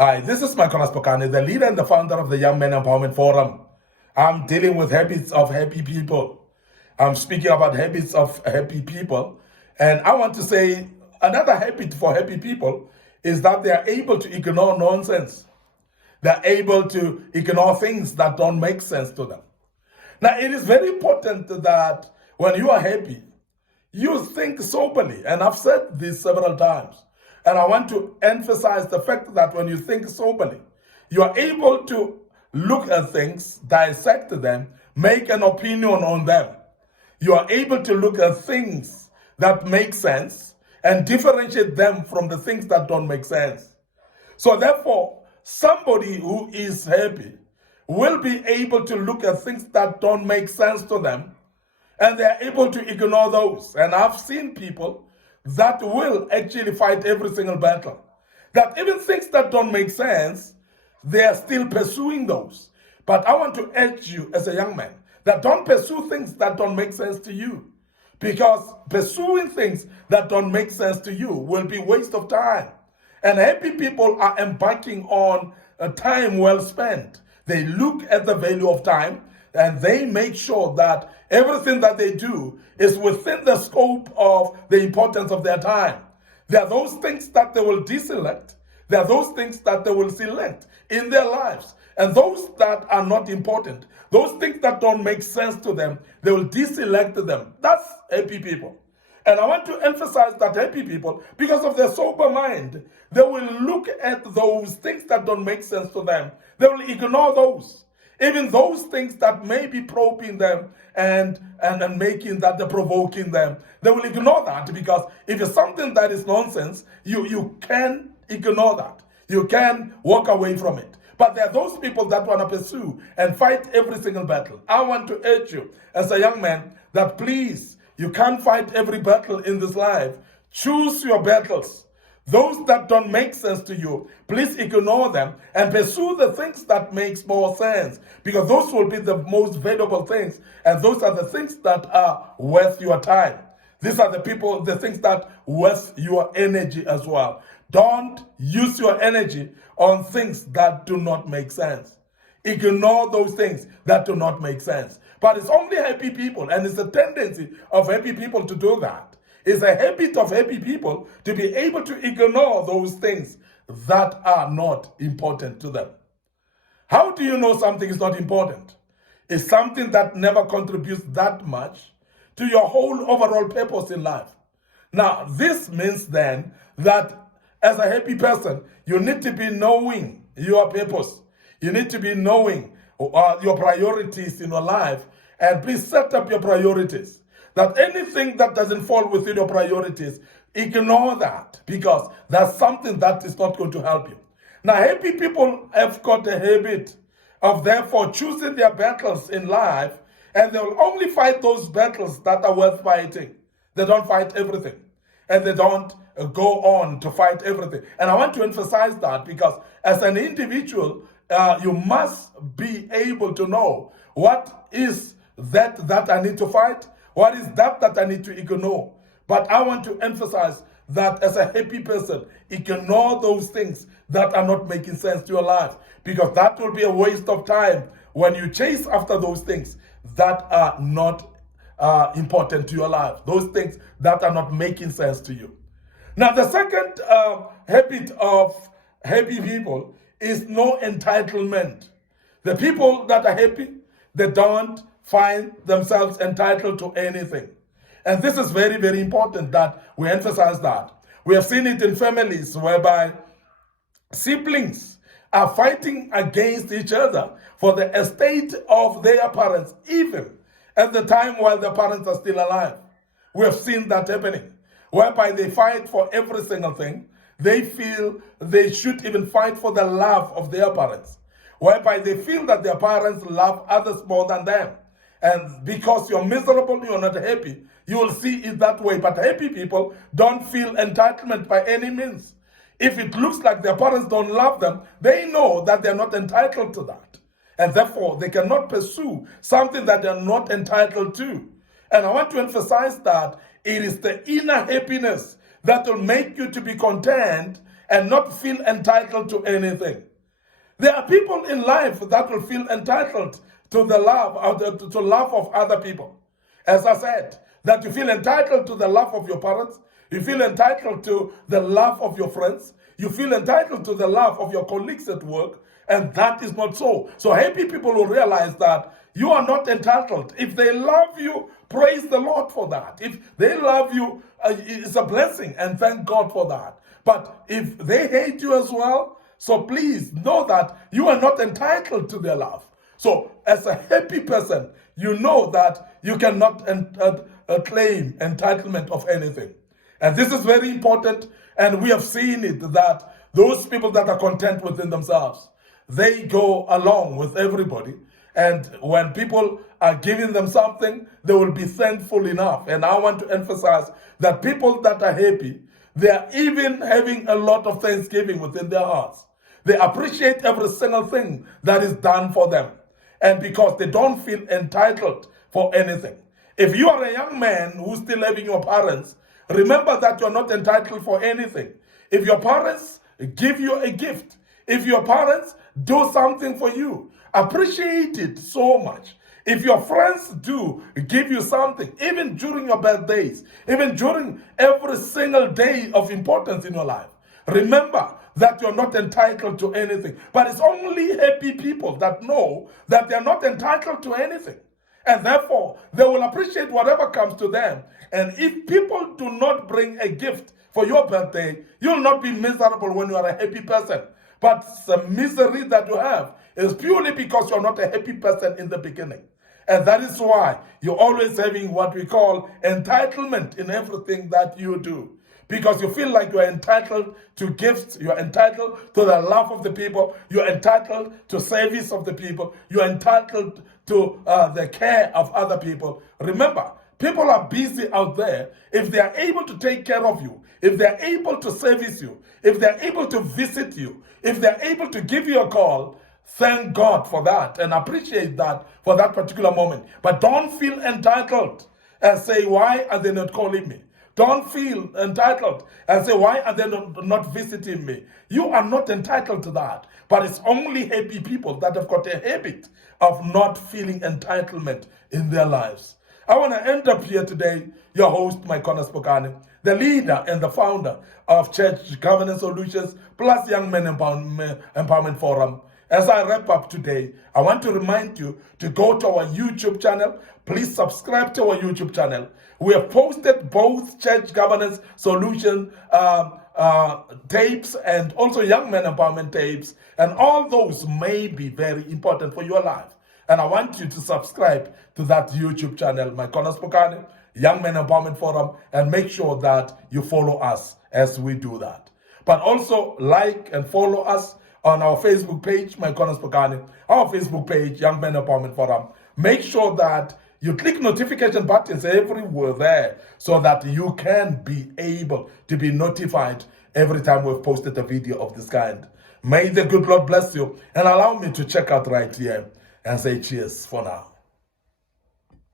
Hi, this is Micornus Phokane, the leader and the founder of the Young Men Empowerment Forum. I'm dealing with habits of happy people. I'm speaking about habits of happy people. And I want to say another habit for happy people is that they are able to ignore nonsense. They're able to ignore things that don't make sense to them. Now, it is very important that when you are happy, you think soberly. And I've said this several times. And I want to emphasize the fact that when you think soberly, you are able to look at things, dissect them, make an opinion on them. You are able to look at things that make sense and differentiate them from the things that don't make sense. So therefore, somebody who is happy will be able to look at things that don't make sense to them, and they're able to ignore those. And I've seen people that will actually fight every single battle. That even things that don't make sense, they are still pursuing those. But I want to urge you as a young man that don't pursue things that don't make sense to you. Because pursuing things that don't make sense to you will be waste of time. And happy people are embarking on a time well spent. They look at the value of time and they make sure that everything that they do is within the scope of the importance of their time. There are those things that they will deselect. There are those things that they will select in their lives. And those that are not important, those things that don't make sense to them, they will deselect them. That's happy people. And I want to emphasize that happy people, because of their sober mind, they will look at those things that don't make sense to them. They will ignore those. Even those things that may be probing them and making that they're provoking them, they will ignore that, because if it's something that is nonsense, you can ignore that. You can walk away from it. But there are those people that want to pursue and fight every single battle. I want to urge you as a young man that please, you can't fight every battle in this life. Choose your battles. Those that don't make sense to you, please ignore them and pursue the things that makes more sense, because those will be the most valuable things, and those are the things that are worth your time. These are the things that worth your energy as well. Don't use your energy on things that do not make sense. Ignore those things that do not make sense. But it's only happy people, and it's a tendency of happy people to do that. It's a habit of happy people to be able to ignore those things that are not important to them. How do you know something is not important? It's something that never contributes that much to your whole overall purpose in life. Now, this means then that as a happy person, you need to be knowing your purpose. You need to be knowing your priorities in your life, and please set up your priorities. That anything that doesn't fall within your priorities, ignore that, because that's something that is not going to help you. Now, happy people have got a habit of therefore choosing their battles in life, and they will only fight those battles that are worth fighting. They don't fight everything, and they don't go on to fight everything. And I want to emphasize that, because as an individual, you must be able to know what is that I need to fight, what is that I need to ignore. But I want to emphasize that as a happy person, ignore those things that are not making sense to your life, because that will be a waste of time when you chase after those things that are not important to your life, those things that are not making sense to you. Now, the second habit of happy people is no entitlement. The people that are happy, they don't find themselves entitled to anything. And this is very, very important that we emphasize that. We have seen it in families whereby siblings are fighting against each other for the estate of their parents, even at the time while their parents are still alive. We have seen that happening, whereby they fight for every single thing. They feel they should even fight for the love of their parents, whereby they feel that their parents love others more than them. And because you're miserable, you're not happy, you will see it that way. But happy people don't feel entitlement by any means. If it looks like their parents don't love them, they know that they're not entitled to that. And therefore, they cannot pursue something that they're not entitled to. And I want to emphasize that it is the inner happiness that will make you to be content and not feel entitled to anything. There are people in life that will feel entitled to the love, or to love of other people. As I said, that you feel entitled to the love of your parents, you feel entitled to the love of your friends, you feel entitled to the love of your colleagues at work, and that is not so. So happy people will realize that you are not entitled. If they love you, praise the Lord for that. If they love you, it's a blessing, and thank God for that. But if they hate you as well, so please know that you are not entitled to their love. So as a happy person, you know that you cannot claim entitlement of anything. And this is very important, and we have seen it, that those people that are content within themselves, they go along with everybody. And when people are giving them something, they will be thankful enough. And I want to emphasize that people that are happy, they are even having a lot of thanksgiving within their hearts. They appreciate every single thing that is done for them. And because they don't feel entitled for anything. If you are a young man who's still having your parents, remember that you're not entitled for anything. If your parents give you a gift, if your parents do something for you, appreciate it so much. If your friends do give you something, even during your birthdays, even during every single day of importance in your life, remember that you're not entitled to anything. But it's only happy people that know that they're not entitled to anything. And therefore, they will appreciate whatever comes to them. And if people do not bring a gift for your birthday, you'll not be miserable when you are a happy person. But the misery that you have is purely because you're not a happy person in the beginning. And that is why you're always having what we call entitlement in everything that you do. Because you feel like you're entitled to gifts, you're entitled to the love of the people, you're entitled to service of the people, you're entitled to the care of other people. Remember, people are busy out there. If they are able to take care of you, if they're able to service you, if they're able to visit you, if they're able to give you a call, thank God for that and appreciate that for that particular moment. But don't feel entitled and say, why are they not calling me? Don't feel entitled and say, why are they not visiting me? You are not entitled to that. But it's only happy people that have got a habit of not feeling entitlement in their lives. I want to end up here today, your host, Micornus Phokane, the leader and the founder of Church Governance Solutions plus Young Men Empowerment Forum. As I wrap up today, I want to remind you to go to our YouTube channel. Please subscribe to our YouTube channel. We have posted both Church Governance Solution tapes and also Young Men Empowerment tapes. And all those may be very important for your life. And I want you to subscribe to that YouTube channel, Micornus Phokane, Young Men Empowerment Forum, and make sure that you follow us as we do that. But also like and follow us on our Facebook page, Micornus Phokane, our Facebook page, Young Men Empowerment Forum. Make sure that you click notification buttons everywhere there so that you can be able to be notified every time we've posted a video of this kind. May the good Lord bless you and allow me to check out right here and say cheers for now.